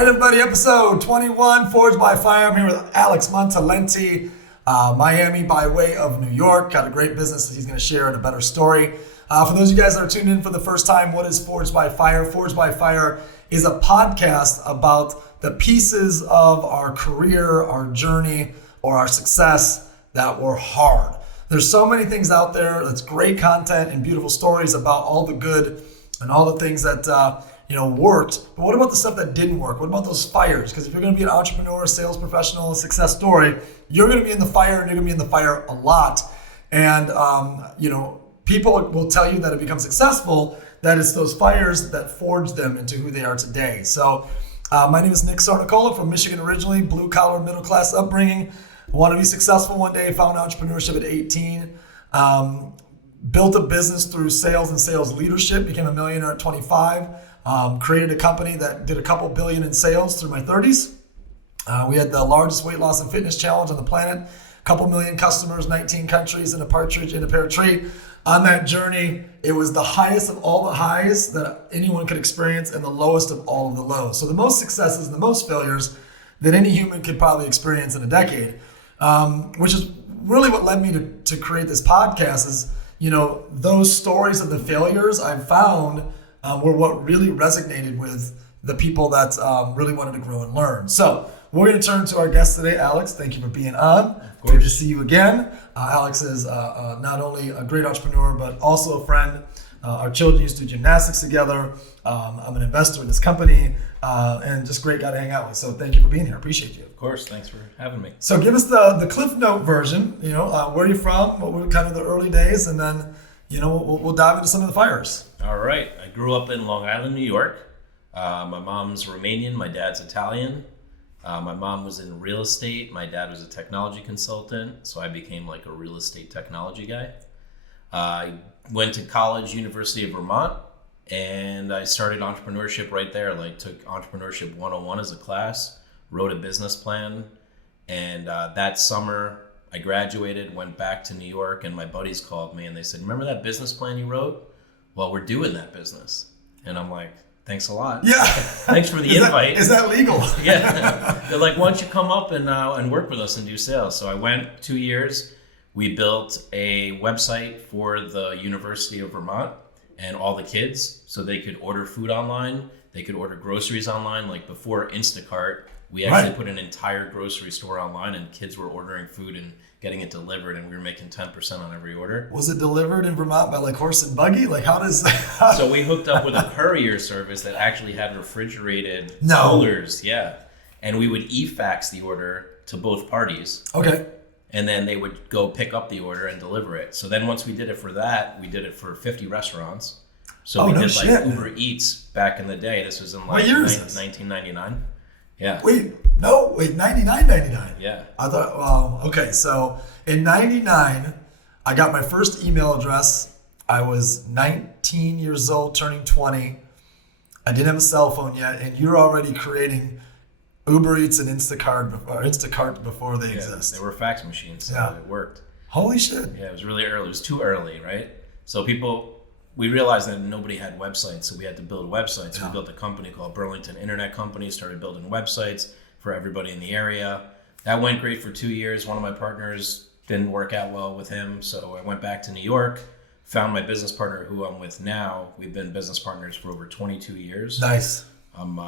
right, everybody, episode 21, Forged by Fire. I'm here with Alex Montalenti, Miami by way of New York. Got a great business that he's going to share and a better story. For those of you guys that are tuned in for the first time, what is Forged by Fire? Forged by Fire is a podcast about the pieces of our career, our journey, or our success that were hard. There's so many things out there that's great content and beautiful stories about all the good and all the things that worked. But what about the stuff that didn't work? What about those fires? Because if you're going to be an entrepreneur, sales professional, a success story, you're going to be in the fire, and you're going to be in the fire a lot. And people will tell you that to become successful, that it's those fires that forged them into who they are today. So my name is Nick Sarnicola from Michigan originally, blue collar, middle class upbringing. I want to be successful one day, found entrepreneurship at 18. Built a business through sales and sales leadership, became a millionaire at 25, created a company that did a couple billion in sales through my 30s. We had the largest weight loss and fitness challenge on the planet, a couple million customers, 19 countries, and a partridge in a pear tree. On that journey, it was the highest of all the highs that anyone could experience and the lowest of all of the lows. So the most successes and the most failures that any human could probably experience in a decade, which is really what led me to create this podcast is, those stories of the failures I've found were what really resonated with the people that really wanted to grow and learn. So we're going to turn to our guest today, Alex. Thank you for being on. Good to see you again. Alex is not only a great entrepreneur, but also a friend. Our children used to do gymnastics together. I'm an investor in this company and just great guy to hang out with. So thank you for being here. Appreciate you. Of course. Thanks for having me. So give us the Cliff Note version, where you're from, what were kind of the early days, and then, we'll dive into some of the fires. All right. I grew up in Long Island, New York. My mom's Romanian. My dad's Italian. My mom was in real estate. My dad was a technology consultant. So I became like a real estate technology guy. I went to college, University of Vermont, and I started entrepreneurship right there. Took Entrepreneurship 101 as a class, wrote a business plan. And that summer I graduated, went back to New York, and my buddies called me and they said, "Remember that business plan you wrote? Well, we're doing that business." And I'm like, "Thanks a lot." Yeah. Thanks for the invite. Is that legal? Yeah. They're like, "Why don't you come up and work with us and do sales?" So I went 2 years. We built a website for the University of Vermont and all the kids so they could order food online. They could order groceries online. Like before Instacart, we actually put an entire grocery store online and kids were ordering food and getting it delivered, and we were making 10% on every order. Was it delivered in Vermont by horse and buggy? How does that? So we hooked up with a courier service that actually had refrigerated coolers. Yeah. And we would e-fax the order to both parties. Okay. And then they would go pick up the order and deliver it. So then once we did it for that, we did it for 50 restaurants. So we did Uber Eats back in the day. This was in what year is this? 1999. Yeah. Wait, 99. Yeah. I thought, okay. So in 99, I got my first email address. I was 19 years old, turning 20. I didn't have a cell phone yet. And you're already creating Uber Eats and Instacart before they exist. They were fax machines, so it worked. Holy shit. Yeah, it was really early. It was too early, right? So we realized that nobody had websites, so we had to build websites. So we built a company called Burlington Internet Company, started building websites for everybody in the area. That went great for 2 years. One of my partners didn't work out well with him, so I went back to New York, found my business partner who I'm with now. We've been business partners for over 22 years. Nice. I'm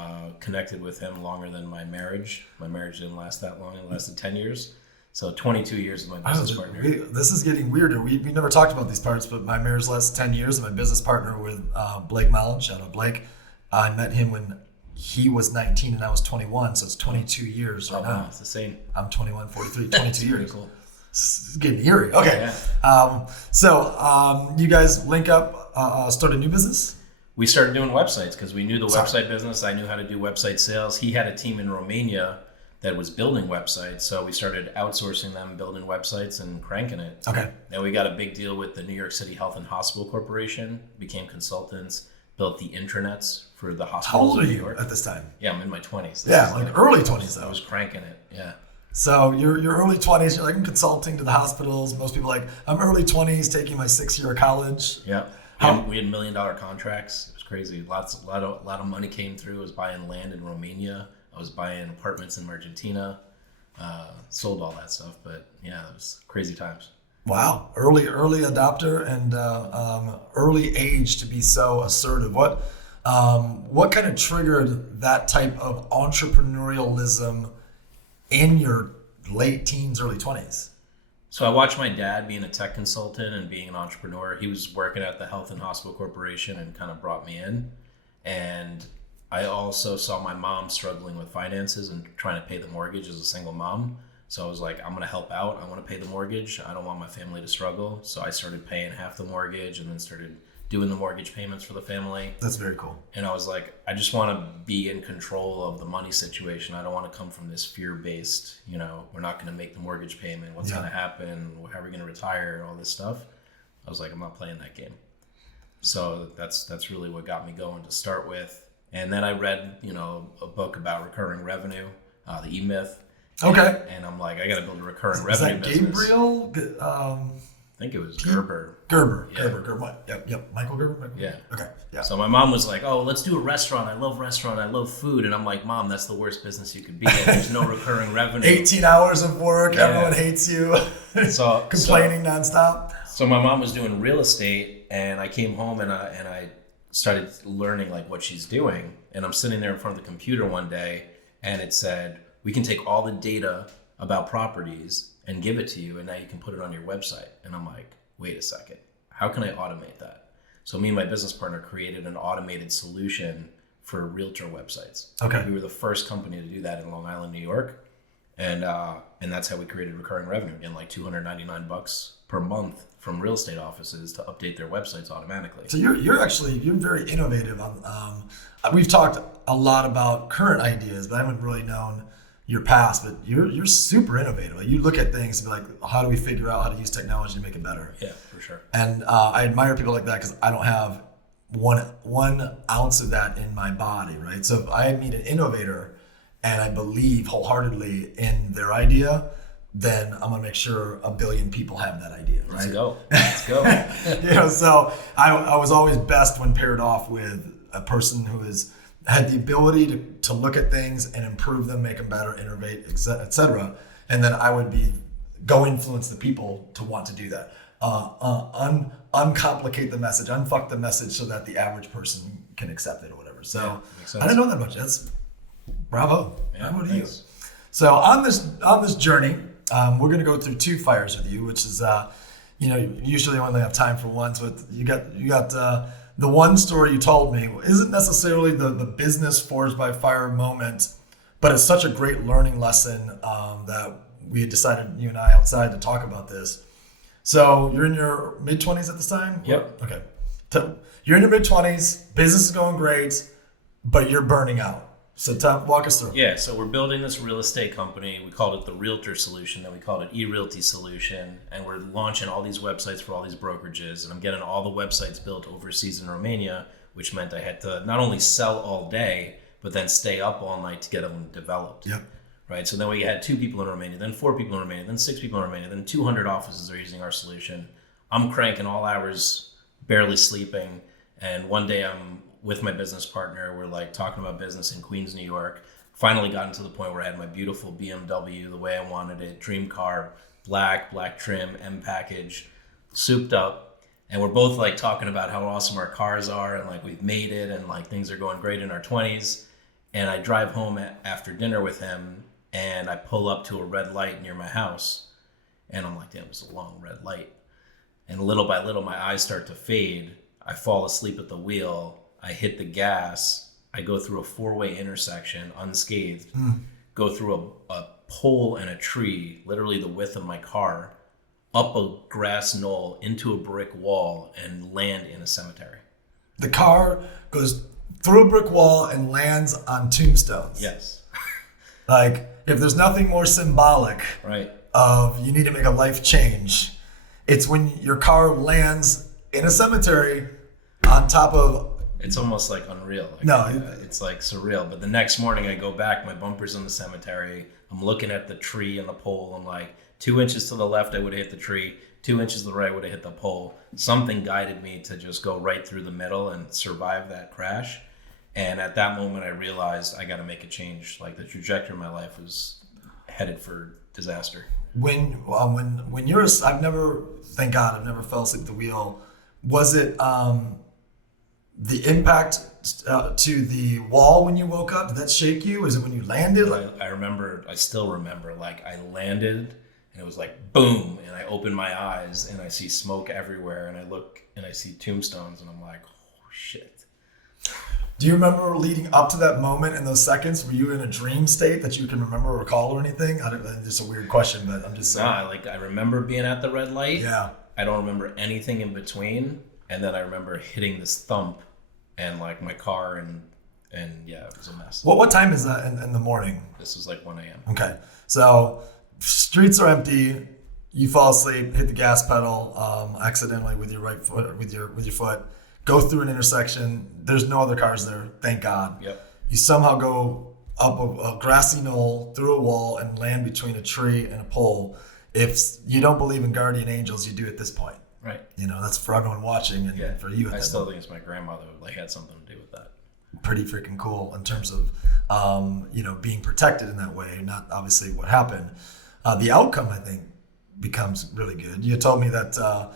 connected with him longer than my marriage. My marriage didn't last that long. It lasted 10 years. So 22 years with my business partner. This is getting weirder. We never talked about these parts, but my marriage lasted 10 years. And my business partner with Blake Mallon, shout out Blake. I met him when he was 19 and I was 21. So it's 22 years right now. It's the same. I'm 21, 43, 22 years. Cool. It's getting eerie. Okay. Yeah. So you guys link up, start a new business? We started doing websites because we knew the website business. I knew how to do website sales. He had a team in Romania that was building websites. So we started outsourcing them, building websites and cranking it. Okay. Then we got a big deal with the New York City Health and Hospital Corporation, became consultants, built the intranets for the hospitals. How old are in New you York. at this time? Yeah, I'm in my 20s. Early 20s though. I was cranking it, yeah. So you're early 20s, you're I'm consulting to the hospitals. Most people I'm early 20s, taking my 6th year of college. Yeah. We had $1 million contracts. It was crazy. A lot of money came through. I was buying land in Romania. I was buying apartments in Argentina, sold all that stuff. But yeah, it was crazy times. Wow, early adopter and early age to be so assertive. What kind of triggered that type of entrepreneurialism in your late teens, early 20s? So I watched my dad being a tech consultant and being an entrepreneur. He was working at the Health and Hospital Corporation and kind of brought me in. And I also saw my mom struggling with finances and trying to pay the mortgage as a single mom. So I was like, I'm going to help out. I want to pay the mortgage. I don't want my family to struggle. So I started paying half the mortgage and then started doing the mortgage payments for the family. That's very cool. And I was like, I just want to be in control of the money situation. I don't want to come from this fear-based, we're not going to make the mortgage payment. What's going to happen? How are we going to retire? All this stuff. I was like, I'm not playing that game. So that's really what got me going to start with. And then I read, a book about recurring revenue, the E-Myth. Okay. And I'm like, I got to build a recurring Is revenue that business. Gabriel? I think it was Gerber. Gerber. Yeah. Gerber. Yep. Michael Gerber? Yeah. Okay. Yeah. So my mom was like, oh, let's do a restaurant. I love food. And I'm like, Mom, that's the worst business you could be in. There's no recurring revenue. 18 hours of work. Yeah. Everyone hates you. So Complaining nonstop. So my mom was doing real estate, and I came home and I started learning like what she's doing. And I'm sitting there in front of the computer one day, and it said, we can take all the data about properties and give it to you, and now you can put it on your website. And I'm like, wait a second, how can I automate that? So me and my business partner created an automated solution for realtor websites. Okay. We were the first company to do that in Long Island, New York. And that's how we created recurring revenue. Again, like $299 per month from real estate offices to update their websites automatically. So you're very innovative on. We've talked a lot about current ideas, but I haven't really known your past. But you're super innovative. Like, you look at things and be like, how do we figure out how to use technology to make it better? Yeah, for sure. And I admire people like that because I don't have one ounce of that in my body, right? So if I meet an innovator and I believe wholeheartedly in their idea, then I'm gonna make sure a billion people have that idea, right? Let's go. So I was always best when paired off with a person who had the ability to look at things and improve them, make them better, innovate, etc. And then I would go influence the people to want to do that. Uncomplicate the message, unfuck the message so that the average person can accept it or whatever. So I didn't know that much. That's bravo. Yeah, bravo to thanks. you. So on this journey, we're going to go through two fires with you, which is, usually only have time for one. So you got the one story you told me isn't necessarily the business forged by fire moment, but it's such a great learning lesson that we had decided, you and I outside, to talk about this. So you're in your mid-20s at this time? Yep. Okay. So you're in your mid-20s, business is going great, but you're burning out. So walk us through. Yeah, so we're building this real estate company. We called it the Realtor Solution, then we called it eRealty Solution, and we're launching all these websites for all these brokerages, and I'm getting all the websites built overseas in Romania, which meant I had to not only sell all day, but then stay up all night to get them developed. Yep. Right, so then we had 2 people in Romania, then 4 people in Romania, then 6 people in Romania, then 200 offices are using our solution. I'm cranking all hours, barely sleeping, and one day I'm with my business partner, we're like talking about business in Queens, New York. Finally gotten to the point where I had my beautiful BMW, the way I wanted it, dream car, black trim, M package, souped up. And we're both like talking about how awesome our cars are and like we've made it and like things are going great in our 20s. And I drive home after dinner with him and I pull up to a red light near my house. And I'm like, damn, it's a long red light. And little by little, my eyes start to fade. I fall asleep at the wheel. I hit the gas. I go through a 4-way intersection unscathed, go through a pole and a tree, literally the width of my car, up a grass knoll into a brick wall and land in a cemetery. The car goes through a brick wall and lands on tombstones. Yes. Like, if there's nothing more symbolic Right. of you need to make a life change, it's when your car lands in a cemetery on top of... It's almost like unreal. It's like surreal. But the next morning I go back, my bumper's in the cemetery. I'm looking at the tree and the pole. I'm like, 2 inches to the left, I would have hit the tree. 2 inches to the right, I would have hit the pole. Something guided me to just go right through the middle and survive that crash. And at that moment, I realized I got to make a change. Like the trajectory of my life was headed for disaster. When you're, I've never, thank God, I've never fell asleep at the wheel. Was it the impact to the wall when you woke up? Did that shake you? Was it when you landed? I still remember, like I landed and it was like boom, and I opened my eyes and I see smoke everywhere, and I look and I see tombstones, and I'm like, oh shit. Do you remember leading up to that moment in those seconds? Were you in a dream state that you can remember or recall or anything? It's just a weird question, but I'm just saying. Nah, like I remember being at the red light. Yeah. I don't remember anything in between. And then I remember hitting this thump and like my car and yeah, it was a mess. What time is that in the morning? This was like 1 a.m. Okay. So streets are empty. You fall asleep, hit the gas pedal accidentally with your right foot, with your foot. Go through an intersection. There's no other cars there, thank God. Yep. You somehow go up a grassy knoll, through a wall, and land between a tree and a pole. If you don't believe in guardian angels, you do at this point. Right. You know, that's for everyone watching and for you. I still think it's my grandmother like had something to do with that. Pretty freaking cool in terms of, being protected in that way. Not obviously what happened. The outcome, I think, becomes really good. You told me that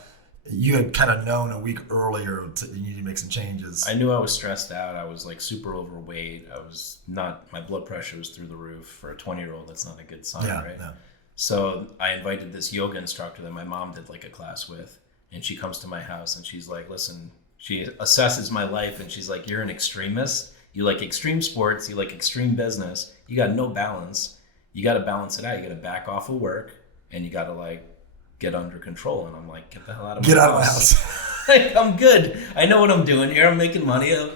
you had kind of known a week earlier you need to make some changes. I knew I was stressed out. I was like super overweight. My blood pressure was through the roof. For a 20-year-old, that's not a good sign, right? Yeah. So I invited this yoga instructor that my mom did like a class with, and she comes to my house and she's like, listen, she assesses my life and she's like, you're an extremist. You like extreme sports. You like extreme business. You got no balance. You got to balance it out. You got to back off of work, and you got to like get under control. And I'm like, get the hell out of my house. Get out of my house. Like, I'm good. I know what I'm doing here. I'm making money. I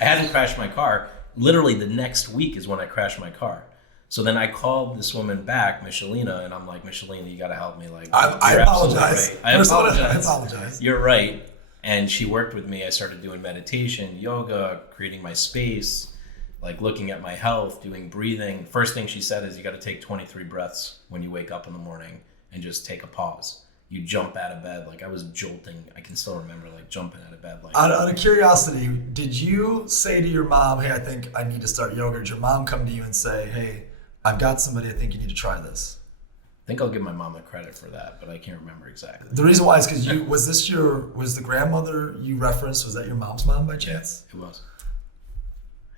hadn't crashed my car. Literally the next week is when I crashed my car. So then I called this woman back, Michelina, and I'm like, Michelina, you got to help me. Like, I apologize. Right. I apologize. I apologize. You're right. And she worked with me. I started doing meditation, yoga, creating my space, like looking at my health, doing breathing. First thing she said is you got to take 23 breaths when you wake up in the morning and just take a pause. You jump out of bed. Like I was jolting. I can still remember like jumping out of bed. Like out of curiosity, did you say to your mom, hey, I think I need to start yoga? Did your mom come to you and say, hey, I've got somebody, I think you need to try this? I think I'll give my mom the credit for that, but I can't remember exactly. The reason why is because was the grandmother you referenced, was that your mom's mom by chance? It was.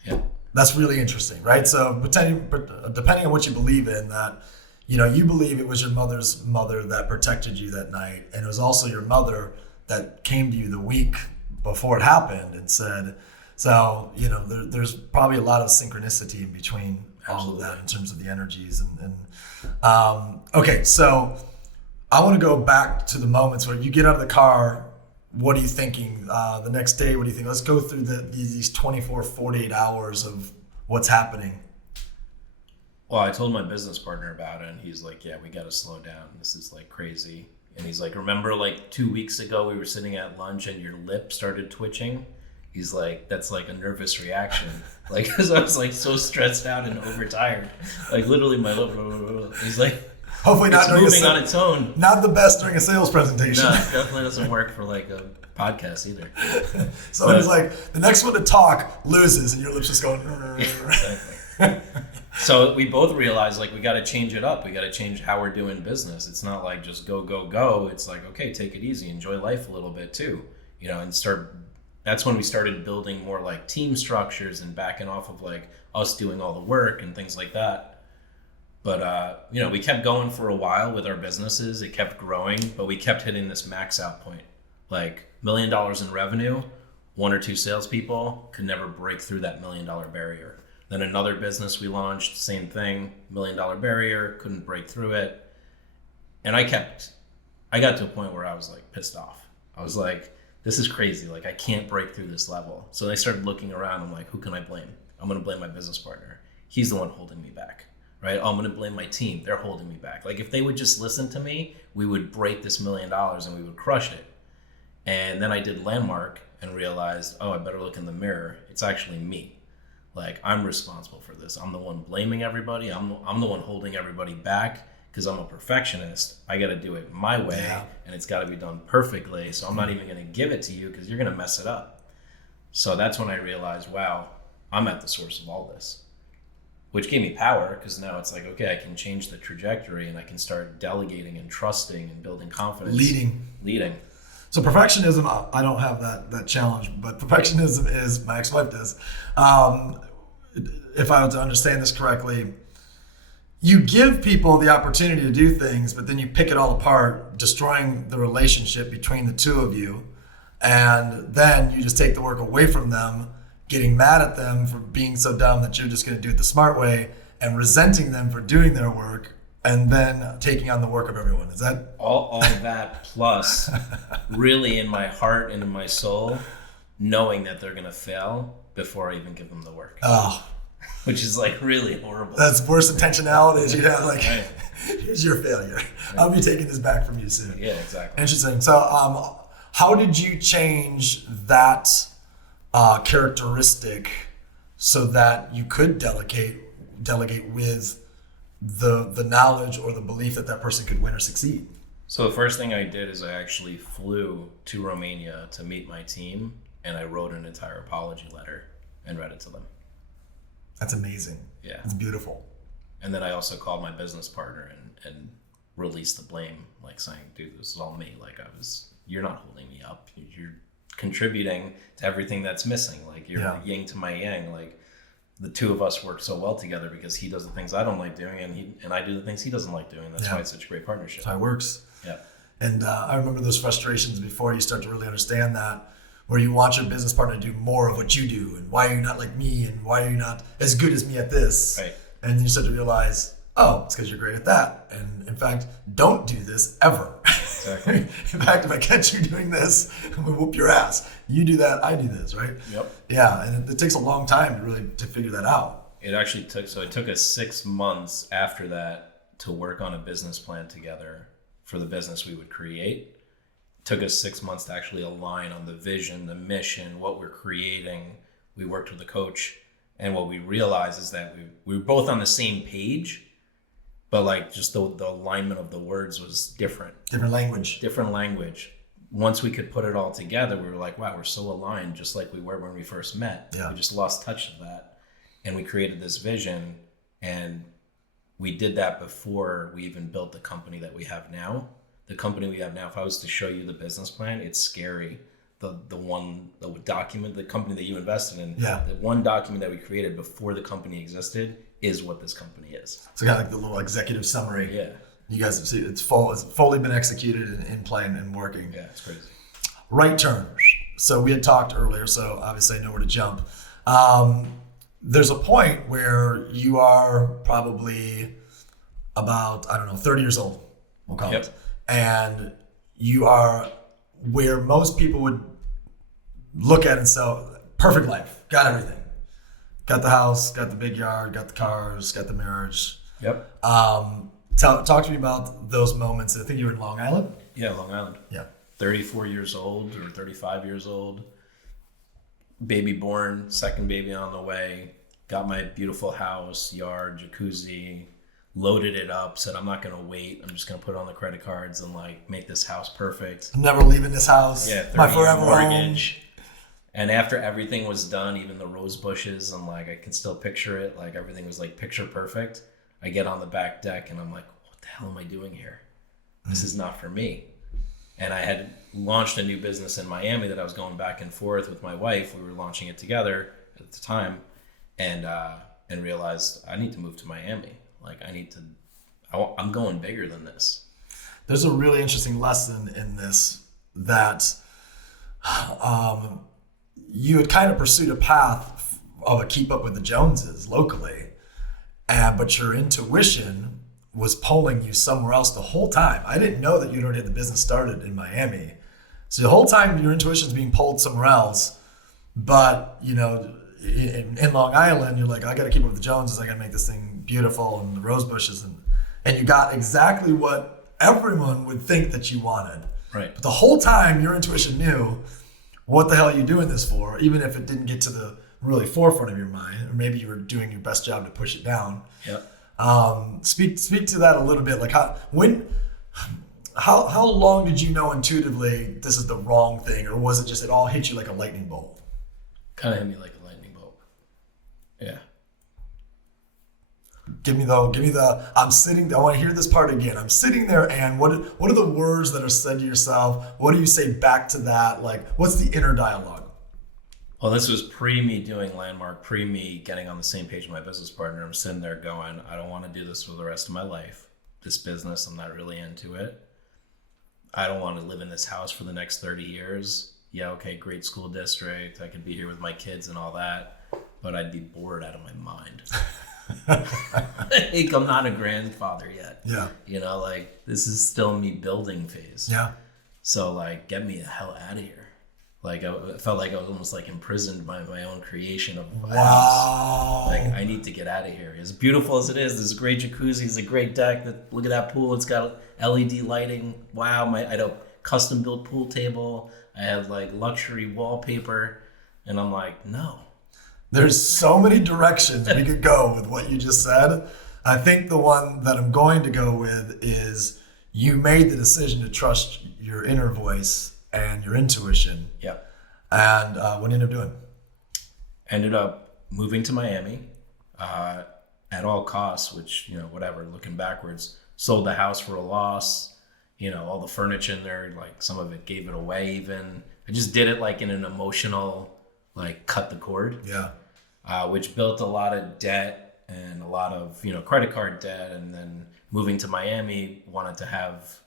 Yeah. That's really interesting, right? So depending on what you believe in, that, you believe it was your mother's mother that protected you that night, and it was also your mother that came to you the week before it happened and said, so, there's probably a lot of synchronicity in between all of that in terms of the energies okay, so I want to go back to the moments where you get out of the car. What are you thinking the next day? What do you think? Let's go through these 24, 48 hours of what's happening. Well, I told my business partner about it, and he's like, yeah, we got to slow down. This is like crazy. And he's like, remember like 2 weeks ago we were sitting at lunch and your lip started twitching? He's like, that's like a nervous reaction. Like, cause I was like so stressed out and overtired. Like literally my lip, he's like, hopefully not moving on its own. Not the best during a sales presentation. No, it definitely doesn't work for like a podcast either. So it's like the next one to talk loses and your lips just going. Exactly. So we both realized like we got to change it up. We got to change how we're doing business. It's not like just go, go, go. It's like, okay, take it easy, enjoy life a little bit too, and start. That's when we started building more like team structures and backing off of like us doing all the work and things like that. But, we kept going for a while with our businesses. It kept growing, but we kept hitting this max out point. Like $1 million in revenue, 1 or 2 salespeople could never break through that $1 million barrier. Then another business we launched, same thing, $1 million barrier, couldn't break through it. And I got to a point where I was like pissed off. I was like, this is crazy. Like I can't break through this level. So I started looking around. I'm like, who can I blame? I'm going to blame my business partner. He's the one holding me back, right? I'm going to blame my team. They're holding me back. Like if they would just listen to me, we would break this $1 million and we would crush it. And then I did Landmark and realized, I better look in the mirror. It's actually me. Like I'm responsible for this. I'm the one blaming everybody. I'm the one holding everybody back. Because I'm a perfectionist, I got to do it my way, and it's got to be done perfectly. So I'm not even going to give it to you because you're going to mess it up. So that's when I realized, wow, I'm at the source of all this, which gave me power, because now it's like, okay, I can change the trajectory and I can start delegating and trusting and building confidence. Leading. So perfectionism, I don't have that challenge, but perfectionism is, my ex-wife does. If I were to understand this correctly, you give people the opportunity to do things, but then you pick it all apart, destroying the relationship between the two of you. And then you just take the work away from them, getting mad at them for being so dumb that you're just going to do it the smart way, and resenting them for doing their work, and then taking on the work of everyone. Is that all that plus really in my heart and in my soul, knowing that they're going to fail before I even give them the work. Oh, which is like really horrible. That's worse intentionality as you have, like, right. Here's your failure. I'll be taking this back from you soon. Yeah, exactly. Interesting. So how did you change that characteristic so that you could delegate with the knowledge or the belief that person could win or succeed? So the first thing I did is I actually flew to Romania to meet my team, and I wrote an entire apology letter and read it to them. That's amazing. Yeah. It's beautiful. And then I also called my business partner and released the blame, like saying, dude, this is all me. Like, you're not holding me up. You're contributing to everything that's missing. Like, you're the yin to my yang. Like, the two of us work so well together because he does the things I don't like doing, and I do the things he doesn't like doing. That's why it's such a great partnership. That's how it works. Yeah. And I remember those frustrations before you start to really understand that, where you want your business partner to do more of what you do, and why are you not like me, and why are you not as good as me at this? Right. And then you start to realize, oh, it's because you're great at that. And in fact, don't do this ever. Exactly. In fact, if I catch you doing this, I'm gonna whoop your ass. You do that, I do this, right? Yep. Yeah, and it takes a long time to figure that out. It actually took us 6 months after that to work on a business plan together for the business we would create. It took us 6 months to actually align on the vision, the mission, what we're creating. We worked with a coach, and what we realized is that we were both on the same page, but like just the alignment of the words was different. Different language. Once we could put it all together, we were like, wow, we're so aligned, just like we were when we first met. Yeah. We just lost touch of that. And we created this vision, and we did that before we even built the company that we have now. The company we have now, if I was to show you the business plan, it's scary. The document, the company that you invested in, the one document that we created before the company existed is what this company is. So kind of like the little executive summary. Yeah. You guys see it's fully been executed and in play and working. Yeah, it's crazy. Right turn. So we had talked earlier, so obviously I know where to jump. There's a point where you are probably about, 30 years old, we'll call it. And you are where most people would look at and say, perfect life, got everything. Got the house, got the big yard, got the cars, got the marriage. Yep. Talk to me about those moments. I think you were in Long Island? Yeah, Long Island. Yeah. 34 years old or 35 years old. Baby born, second baby on the way. Got my beautiful house, yard, jacuzzi, loaded it up, said I'm not going to wait. I'm just going to put it on the credit cards and like make this house perfect. I'm never leaving this house. Yeah, my forever mortgage. Home. And after everything was done, even the rose bushes, and like I can still picture it, like everything was like picture perfect. I get on the back deck and I'm like, what the hell am I doing here? This is not for me. And I had launched a new business in Miami that I was going back and forth with my wife. We were launching it together at the time, and realized I need to move to Miami. Like I'm going bigger than this. There's a really interesting lesson in this that you had kind of pursued a path of a keep up with the Joneses locally, but your intuition was pulling you somewhere else the whole time. I didn't know that you'd already had the business started in Miami. So the whole time your intuition's being pulled somewhere else, but in Long Island, you're like, I got to keep up with the Joneses. I got to make this thing beautiful and the rose bushes, and you got exactly what everyone would think that you wanted. Right. But the whole time your intuition knew, what the hell are you doing this for? Even if it didn't get to the really forefront of your mind, or maybe you were doing your best job to push it down. Yep. Speak to that a little bit. Like how long did you know intuitively this is the wrong thing, or was it just it all hit you like a lightning bolt? Kind of hit me like a lightning bolt. Yeah. Give me the, I'm sitting, I want to hear this part again. I'm sitting there, and what are the words that are said to yourself? What do you say back to that? Like, what's the inner dialogue? Well, this was pre me doing Landmark, pre me getting on the same page with my business partner. I'm sitting there going, I don't want to do this for the rest of my life. This business, I'm not really into it. I don't want to live in this house for the next 30 years. Yeah, okay, great school district. I could be here with my kids and all that, but I'd be bored out of my mind. Like, I'm not a grandfather yet. Yeah. You know, like, this is still me building phase. Yeah. So, like, get me the hell out of here. Like, I felt like I was almost like imprisoned by my own creation of a house. Like, I need to get out of here. As beautiful as it is, there's a great jacuzzi, it's a great deck. Look at that pool. It's got LED lighting. Wow. I had a custom built pool table. I had like luxury wallpaper. And I'm like, no. There's so many directions we could go with what you just said. I think the one that I'm going to go with is you made the decision to trust your inner voice and your intuition. Yeah. And what did you end up doing? Ended up moving to Miami at all costs, which, you know, whatever, looking backwards, sold the house for a loss, you know, all the furniture in there, like some of it gave it away even. I just did it like in an emotional, like cut the cord. Yeah. Which built a lot of debt and a lot of, you know, credit card debt. And then moving to Miami, wanted to have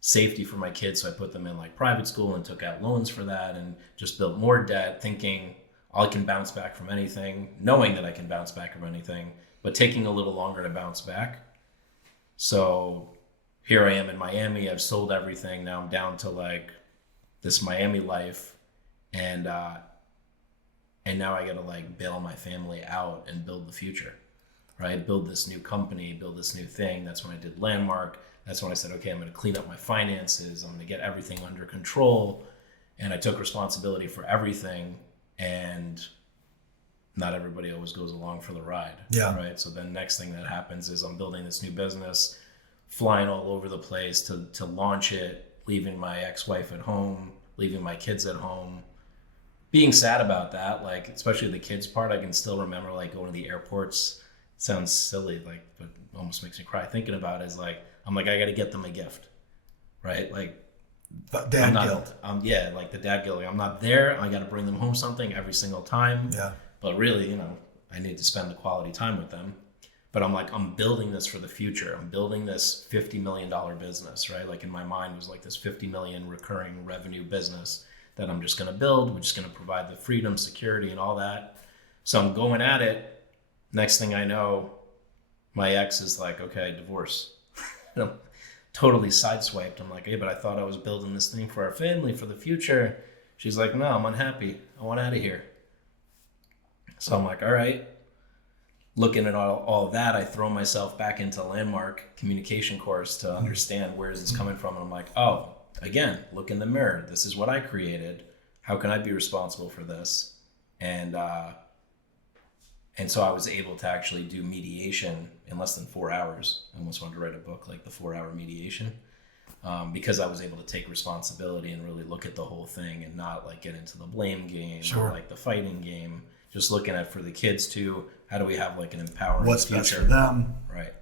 safety for my kids, so I put them in like private school and took out loans for that and just built more debt, thinking I can bounce back from anything, knowing that I can bounce back from anything, but taking a little longer to bounce back. So here I am in Miami. I've sold everything. Now I'm down to like this Miami life, and now I got to like bail my family out and build the future, right? Build this new company, build this new thing. That's when I did Landmark. That's when I said, okay, I'm going to clean up my finances. I'm going to get everything under control. And I took responsibility for everything. And not everybody always goes along for the ride. Yeah. Right. So then next thing that happens is I'm building this new business, flying all over the place to launch it, leaving my ex-wife at home, leaving my kids at home, being sad about that. Like, especially the kids part, I can still remember like going to the airports. It sounds silly, like, but almost makes me cry thinking about it. Is like, I'm like, I got to get them a gift, right? Like, dad guilt. Yeah, like the dad guilt. Like, I'm not there. I got to bring them home something every single time. Yeah. But really, you know, I need to spend the quality time with them. But I'm like, I'm building this for the future. I'm building this $50 million business, right? Like in my mind, it was like this 50 million recurring revenue business that I'm just going to build. We're just going to provide the freedom, security, and all that. So I'm going at it. Next thing I know, my ex is like, okay, divorce. I'm totally sideswiped. I'm like, hey, but I thought I was building this thing for our family, for the future. She's like, no, I'm unhappy. I want out of here. So I'm like, all right. Looking at all of that, I throw myself back into Landmark communication course to understand where is this coming from. And I'm like, oh, again, look in the mirror. This is what I created. How can I be responsible for this? And so I was able to actually do mediation in less than 4 hours. I almost wanted to write a book like the 4-hour mediation, because I was able to take responsibility and really look at the whole thing and not like get into the blame game or like the fighting game. Just looking at for the kids too, how do we have like an empowering what's future? best for them, right?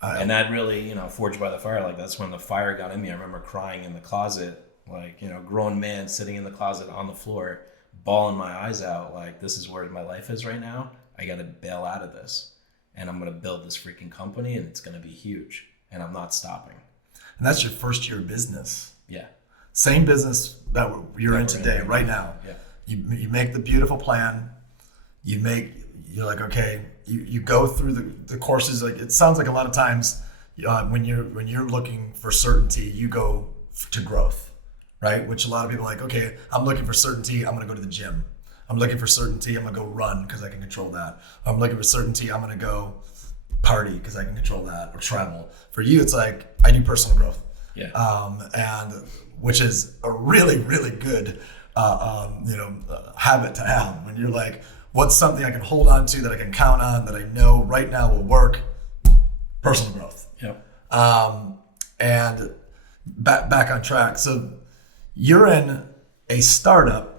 And that really, you know, forged by the fire. Like that's when the fire got in me. I remember crying in the closet, like, you know, grown man sitting in the closet on the floor, bawling my eyes out. Like, this is where my life is right now. I got to bail out of this, and I'm going to build this freaking company, and it's going to be huge, and I'm not stopping. And that's your first year of business. Yeah. Same business that you're in today, right now. Yeah. You make the beautiful plan. You're like, okay, you go through the courses. Like, it sounds like a lot of times when you're looking for certainty, you go to growth, right? Which a lot of people are like, okay, I'm looking for certainty. I'm going to go to the gym. I'm looking for certainty. I'm going to go run because I can control that. I'm looking for certainty. I'm going to go party because I can control that, or travel. For you, it's like, I do personal growth. Yeah. And which is a really, really good, habit to have when you're like, what's something I can hold on to that I can count on that I know right now will work? Personal growth. Yep. And back on track. So you're in a startup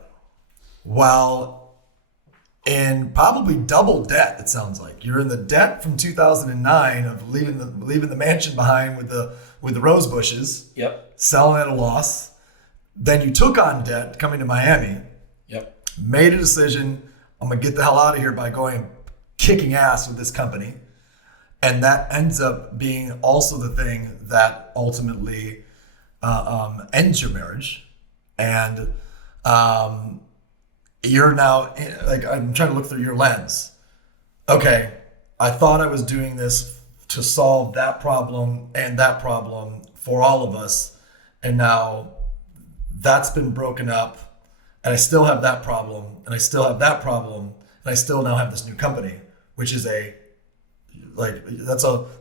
while in probably double debt. It sounds like you're in the debt from 2009 of leaving the mansion behind with the rose bushes. Yep. Selling at a loss. Then you took on debt coming to Miami. Yep. Made a decision. I'm gonna get the hell out of here by going kicking ass with this company, and that ends up being also the thing that ultimately ends your marriage. And you're now like, I'm trying to look through your lens. Okay, I thought I was doing this to solve that problem and that problem for all of us, and now that's been broken up, and I still have that problem, and I still have that problem, and I still now have this new company, which is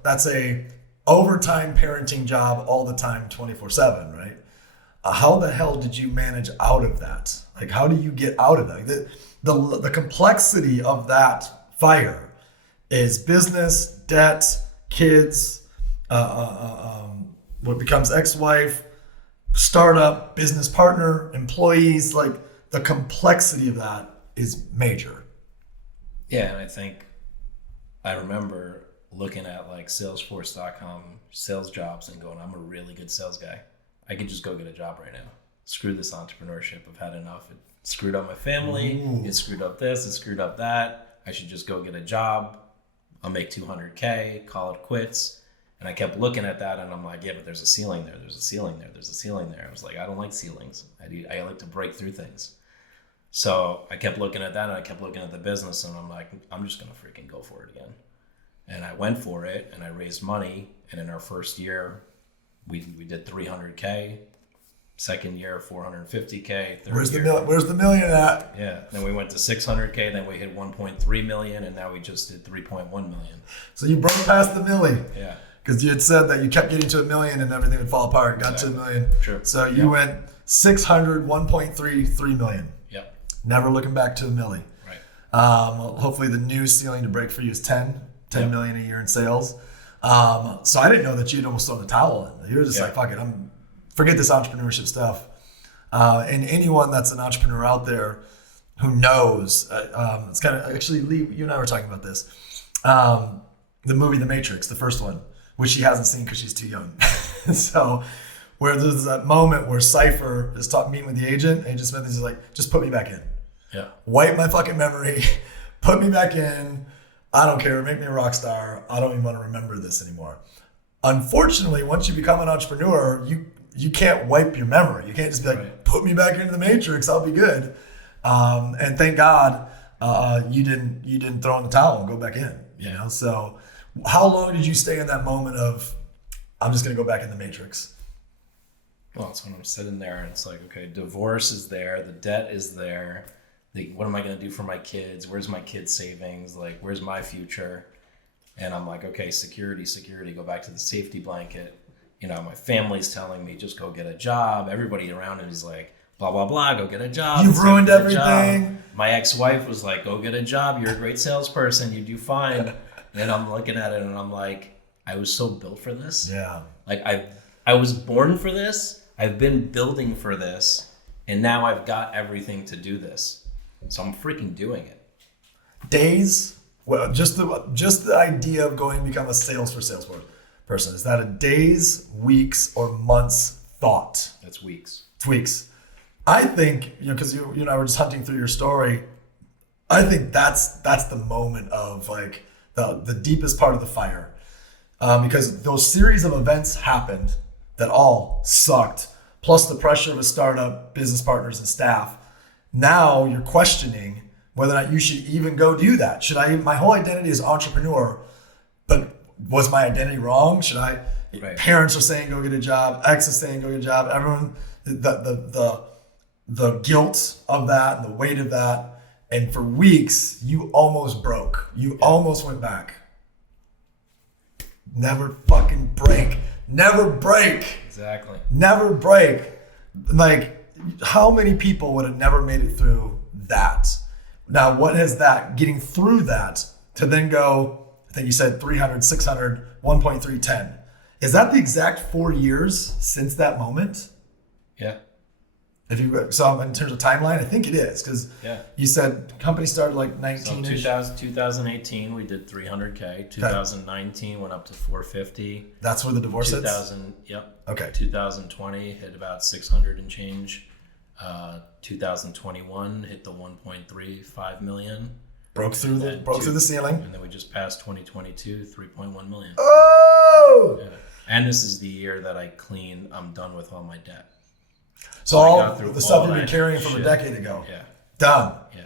that's a overtime parenting job all the time, 24/7, right? How the hell did you manage out of that? Like, how do you get out of that? The complexity of that fire is business, debt, kids, what becomes ex-wife, startup, business partner, employees. Like, the complexity of that is major. Yeah, and I think I remember looking at like Salesforce.com sales jobs and going, I'm a really good sales guy. I could just go get a job right now. Screw this entrepreneurship. I've had enough. It screwed up my family. Ooh. It screwed up this. It screwed up that. I should just go get a job. I'll make $200K, call it quits. And I kept looking at that and I'm like, yeah, but there's a ceiling there. There's a ceiling there. There's a ceiling there. I was like, I don't like ceilings. I like to break through things. So I kept looking at that and I kept looking at the business and I'm like, I'm just going to freaking go for it again. And I went for it and I raised money. And in our first year, we did 300K. Second year, 450K. Where's the million at? Yeah. Then we went to 600K. Then we hit 1.3 million, and now we just did 3.1 million. So you broke past the milli. Yeah. Because you had said that you kept getting to a million and everything would fall apart. Got to a million. True. So you went 600, 1.3, 3 million. Yep. Never looking back to a milli. Right. Hopefully the new ceiling to break for you is 10 million a year in sales. So I didn't know that you'd almost thrown the towel in. You were just like, fuck it, forget this entrepreneurship stuff. And anyone that's an entrepreneur out there who knows, it's kind of, actually, Lee, you and I were talking about this. The movie The Matrix, the first one, which she hasn't seen because she's too young. So where there's that moment where Cypher is meeting with the agent, and Agent Smith is like, just put me back in. Yeah. Wipe my fucking memory, put me back in. I don't care, make me a rock star. I don't even want to remember this anymore. Unfortunately, once you become an entrepreneur, you can't wipe your memory. You can't just be like, put me back into the Matrix, I'll be good. And thank God you didn't throw in the towel and go back in. You know. So how long did you stay in that moment of, I'm just gonna go back in the Matrix? Well, it's when I'm sitting there and it's like, okay, divorce is there, the debt is there. What am I going to do for my kids? Where's my kids' savings? Like, where's my future? And I'm like, okay, security, go back to the safety blanket. You know, my family's telling me, just go get a job. Everybody around him is like, blah, blah, blah, go get a job. You've ruined everything. My ex-wife was like, go get a job. You're a great salesperson. You do fine. And I'm looking at it and I'm like, I was so built for this. Yeah. Like, I was born for this. I've been building for this. And now I've got everything to do this. So I'm freaking doing it. Days? Well, just the idea of going to become a salesperson. Is that a days, weeks, or months thought? That's weeks. It's weeks. I think, because you and I were just hunting through your story. I think that's the moment of like the deepest part of the fire, because those series of events happened that all sucked. Plus the pressure of a startup, business partners, and staff. Now you're questioning whether or not you should even go do that. My whole identity is entrepreneur, but was my identity wrong? Right. Parents are saying go get a job, ex is saying go get a job, everyone, the guilt of that and the weight of that. And for weeks, you almost broke. You almost went back. Never fucking break. Never break. Exactly. Never break. Like, how many people would have never made it through that? Now, what is that, getting through that to then go, I think you said 300, 600, 1.3, 10. Is that the exact 4 years since that moment? Yeah. If you saw in terms of timeline, I think it is because you said company started like 19 So 2018 we did 300K. 2019 went up to 450. That's where the divorce 2000 hits? Yep. Okay. 2020 hit about 600 and change. 2021 hit the 1.35 million. Broke through the ceiling. And then we just passed 2022, 3.1 million. Oh! Yeah. And this is the year that I'm done with all my debt. So all the stuff you've been carrying from a decade ago. Yeah. Done. Yeah.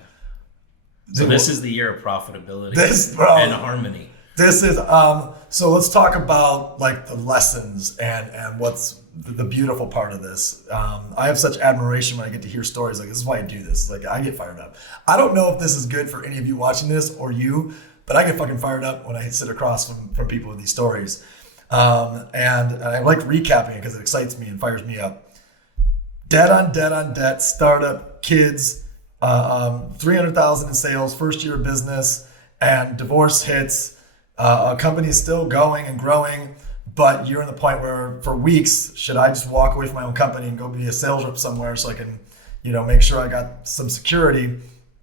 So this is the year of profitability and harmony. This is so let's talk about like the lessons and what's the beautiful part of this. I have such admiration when I get to hear stories like this is why I do this. Like I get fired up. I don't know if this is good for any of you watching this or you, but I get fucking fired up when I sit across from people with these stories. And I like recapping it because it excites me and fires me up. Debt on debt on debt, startup, kids, 300,000 in sales, first year of business, and divorce hits. A company is still going and growing, but you're in the point where for weeks, should I just walk away from my own company and go be a sales rep somewhere so I can, make sure I got some security?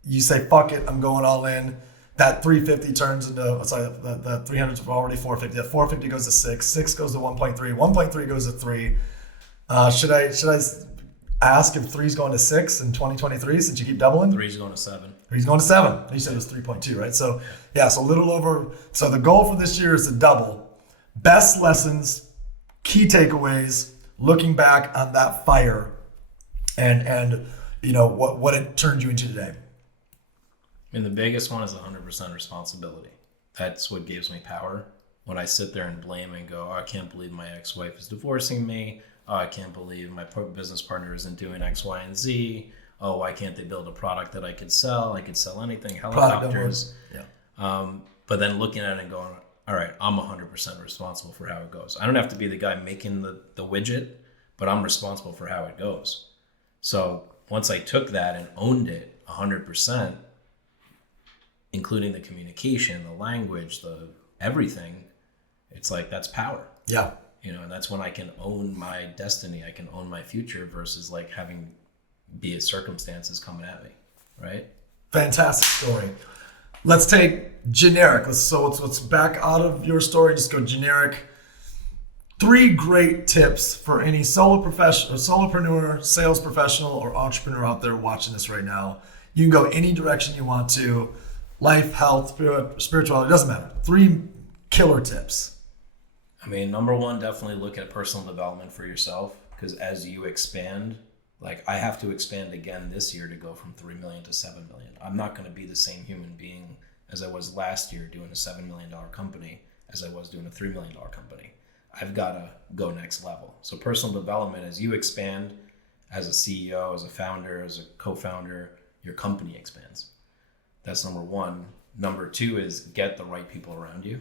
You say, fuck it, I'm going all in. That 350 turns into, the 300s were already 450. That 450 goes to 6 goes to 1.3, 1.3 goes to 3. Should I ask if 3's going to 6 in 2023 since you keep doubling? 3's going to 7. 3's going to 7. You said it was 3.2, right? So so a little over. So the goal for this year is to double. Best lessons, key takeaways, looking back on that fire, and what it turned you into today. And the biggest one is 100% responsibility. That's what gives me power. When I sit there and blame and go, I can't believe my ex-wife is divorcing me. I can't believe my business partner isn't doing X, Y, and Z. Why can't they build a product that I could sell? I could sell anything, helicopters. But then looking at it and going, all right, I'm 100% responsible for how it goes. I don't have to be the guy making the widget, but I'm responsible for how it goes. So once I took that and owned it 100%, including the communication, the language, the everything, it's like that's power. Yeah. And that's when I can own my destiny. I can own my future versus like having be it circumstances coming at me, right? Fantastic story. Let's take generic. Let's back out of your story. Just go generic. 3 great tips for any solopreneur, sales professional, or entrepreneur out there watching this right now. You can go any direction you want to. Life, health, spirituality, it doesn't matter. 3 killer tips. I mean, number 1, definitely look at personal development for yourself, because as you expand, like I have to expand again this year to go from 3 million to 7 million. I'm not going to be the same human being as I was last year doing a $7 million company as I was doing a $3 million company. I've got to go next level. So personal development, as you expand as a CEO, as a founder, as a co-founder, your company expands. That's number 1. Number 2 is get the right people around you.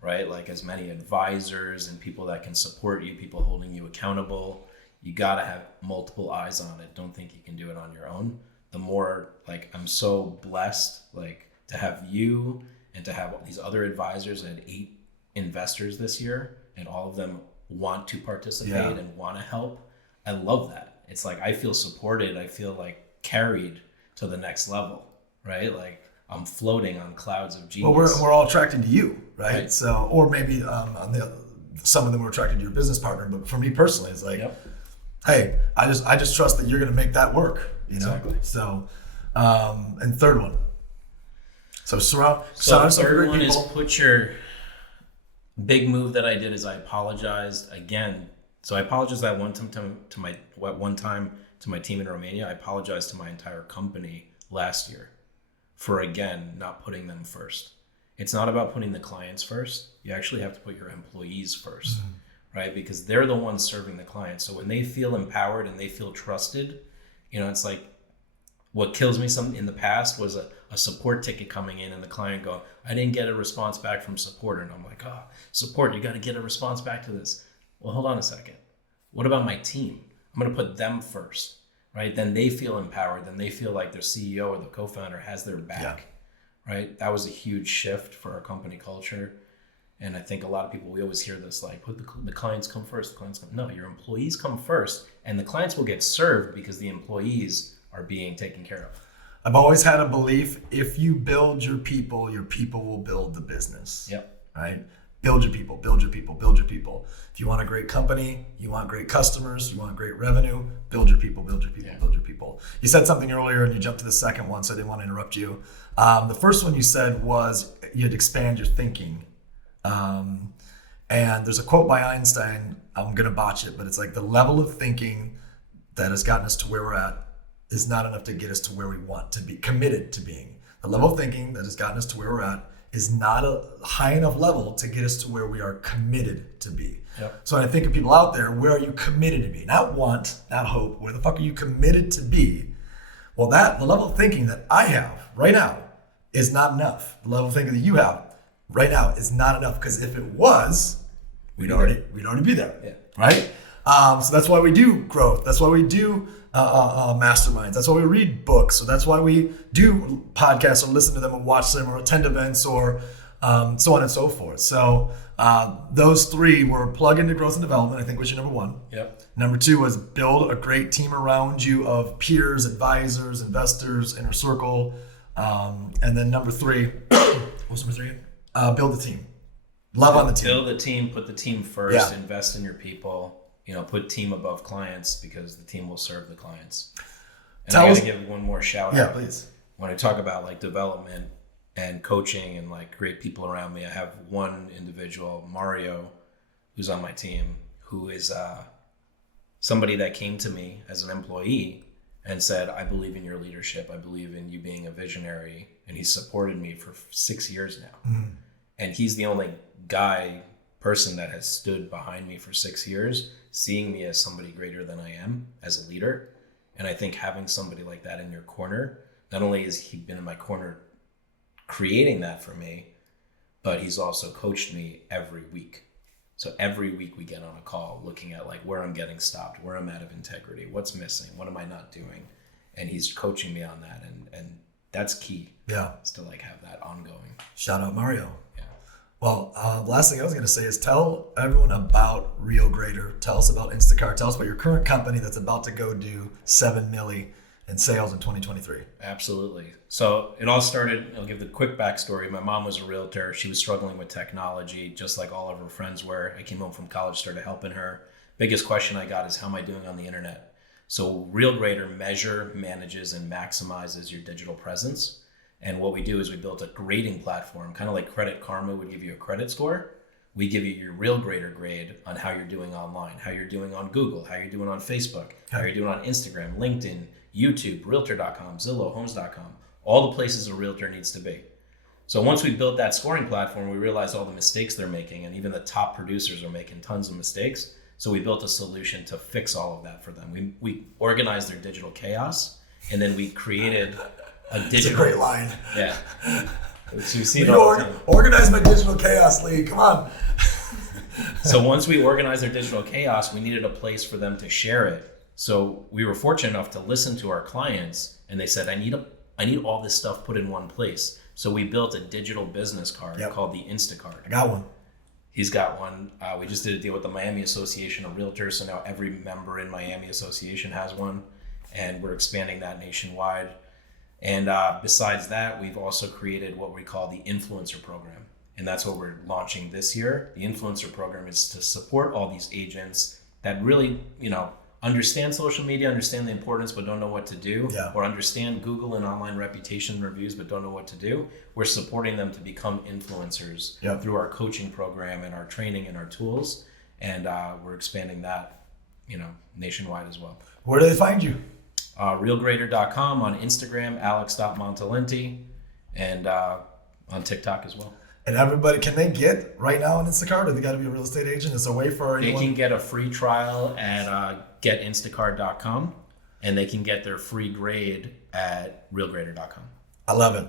Right? Like as many advisors and people that can support you, people holding you accountable. You got to have multiple eyes on it. Don't think you can do it on your own. The more, like, I'm so blessed, like, to have you and to have all these other advisors. I had 8 investors this year, and all of them want to participate and want to help. I love that. It's like, I feel supported. I feel like carried to the next level, right? Like, I'm floating on clouds of genius. Well, we're all attracted to you, right? So, or maybe some of them were attracted to your business partner, but for me personally, it's like, hey, I just trust that you're going to make that work, Exactly. So, and third one. So third one is put your big move that I did is I apologized again. So I apologized that one time to my team in Romania. I apologized to my entire company last year for, again, not putting them first. It's not about putting the clients first. You actually have to put your employees first, right? Because they're the ones serving the clients. So when they feel empowered and they feel trusted, it's like what kills me in the past was a support ticket coming in and the client going, I didn't get a response back from support. And I'm like, support, you got to get a response back to this. Well, hold on a second. What about my team? I'm going to put them first. Right? Then they feel empowered. Then they feel like their CEO or the co-founder has their back. Right? That was a huge shift for our company culture. And I think a lot of people, we always hear this, like, put the clients come first, the clients come. No, your employees come first, and the clients will get served because the employees are being taken care of. I've always had a belief, if you build your people will build the business. Yep. Right? Build your people, build your people, build your people. If you want a great company, you want great customers, you want great revenue, build your people, build your people, build your people. You said something earlier and you jumped to the second one, so I didn't want to interrupt you. The first one you said was you'd expand your thinking. And there's a quote by Einstein, I'm going to botch it, but it's like, the level of thinking that has gotten us to where we're at is not enough to get us to where we want to be, committed to being. The level of thinking that has gotten us to where we're at is not a high enough level to get us to where we are committed to be. Yep. So when I think of people out there, where are you committed to be? Not want, not hope. Where the fuck are you committed to be? Well, the level of thinking that I have right now is not enough. The level of thinking that you have right now is not enough, because if it was, we'd already be there. Yeah. Right? So that's why we do growth. That's why we do masterminds. That's why we read books. So that's why we do podcasts, or listen to them, or watch them, or attend events, or so on and so forth. So those three were plug into growth and development, I think was your number one. Yep. Number two was build a great team around you of peers, advisors, investors, inner circle. And then number three, what's number three? Build the team. Love on the team. Build the team, put the team first, invest in your people, put team above clients, because the team will serve the clients. And I gotta give one more shout out. Yeah, please. When I talk about like development and coaching and like great people around me, I have one individual, Mario, who's on my team, who is somebody that came to me as an employee and said, I believe in your leadership. I believe in you being a visionary. And he's supported me for 6 years now. Mm-hmm. And he's the only person that has stood behind me for 6 years, seeing me as somebody greater than I am as a leader. And I think having somebody like that in your corner, not only has he been in my corner creating that for me, but he's also coached me every week. So every week we get on a call looking at like where I'm getting stopped, where I'm out of integrity, what's missing, what am I not doing? And he's coaching me on that. And that's key. Yeah. Is to like have that ongoing. Shout out Mario. Yeah. Well, the last thing I was going to say is tell everyone about Realgrader. Tell us about Instacart. Tell us about your current company that's about to go do $7 million in sales in 2023. Absolutely. So it all started, I'll give the quick backstory. My mom was a realtor. She was struggling with technology, just like all of her friends were. I came home from college, started helping her. Biggest question I got is, how am I doing on the internet? So Realgrader measure, manages, and maximizes your digital presence. And what we do is we built a grading platform, kind of like Credit Karma would give you a credit score. We give you your Realgrader grade on how you're doing online, how you're doing on Google, how you're doing on Facebook, how you're doing on Instagram, LinkedIn, YouTube, Realtor.com, Zillow, Homes.com, all the places a realtor needs to be. So once we built that scoring platform, we realized all the mistakes they're making, and even the top producers are making tons of mistakes. So we built a solution to fix all of that for them. We organized their digital chaos, and then we created a digital... It's a great line. Yeah. Which you see it all the time. Organize my digital chaos, Lee. Come on. So once we organized their digital chaos, we needed a place for them to share it. So we were fortunate enough to listen to our clients, and they said, I need all this stuff put in one place. So we built a digital business card called the Instacard. I got one. He's got one. We just did a deal with the Miami Association of Realtors, so now every member in Miami Association has one, and we're expanding that nationwide. And besides that, we've also created what we call the Influencer Program, and that's what we're launching this year. The Influencer Program is to support all these agents that really, understand social media, understand the importance, but don't know what to do, or understand Google and online reputation reviews, but don't know what to do. We're supporting them to become influencers through our coaching program and our training and our tools. And we're expanding that, nationwide as well. Where do they find you? Realgrader.com, on Instagram, alex.montalenti, and on TikTok as well. And everybody, can they get right now on Instacart, or they got to be a real estate agent? Is there a way for anyone? They can get a free trial at getinstacart.com, and they can get their free grade at realgrader.com. I love it.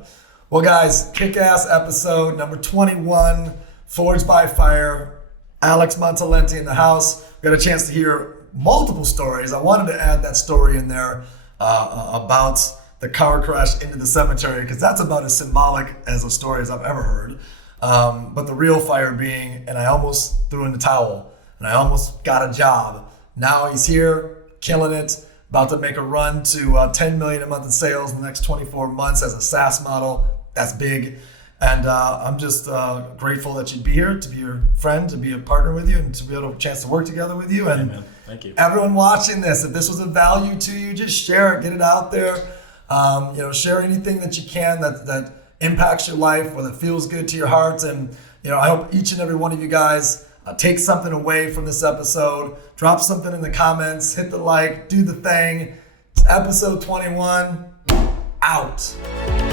Well, guys, kick-ass episode number 21, Forged by Fire. Alex Montalenti in the house. We got a chance to hear multiple stories. I wanted to add that story in there about the car crash into the cemetery, because that's about as symbolic as a story as I've ever heard. But the real fire being, and I almost threw in the towel, and I almost got a job. Now he's here, killing it, about to make a run to 10 million a month in sales in the next 24 months as a SaaS model. That's big. And I'm just grateful that you'd be here, to be your friend, to be a partner with you, and to be able to have a chance to work together with you. And man. Thank you. Everyone watching this, if this was of value to you, just share it, get it out there. Share anything that you can that impacts your life, or that feels good to your heart. And I hope each and every one of you guys take something away from this episode. Drop something in the comments, hit the like, do the thing. It's episode 21, out.